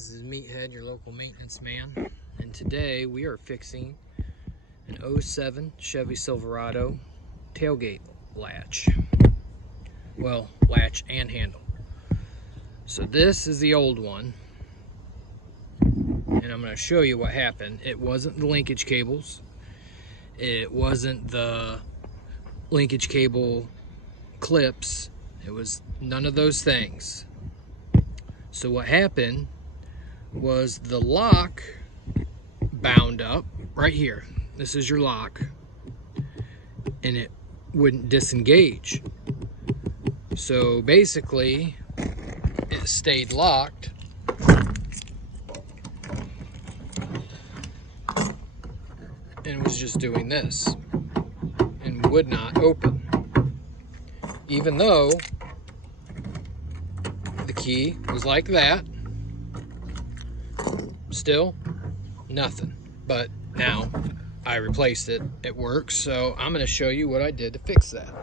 This is Meathead, your local maintenance man, and today we are fixing an 07 Chevy Silverado tailgate latch. Well, latch and handle. So this is the old one, and I'm going to show you what happened. It wasn't the linkage cables. It wasn't the linkage cable clips. It was none of those things. So what happened was the lock bound up right here. This is your lock, and it wouldn't disengage. So basically it stayed locked and was just doing this and would not open, even though the key was like that. Still nothing. But now I replaced it. It works. So I'm going to show you what I did to fix that.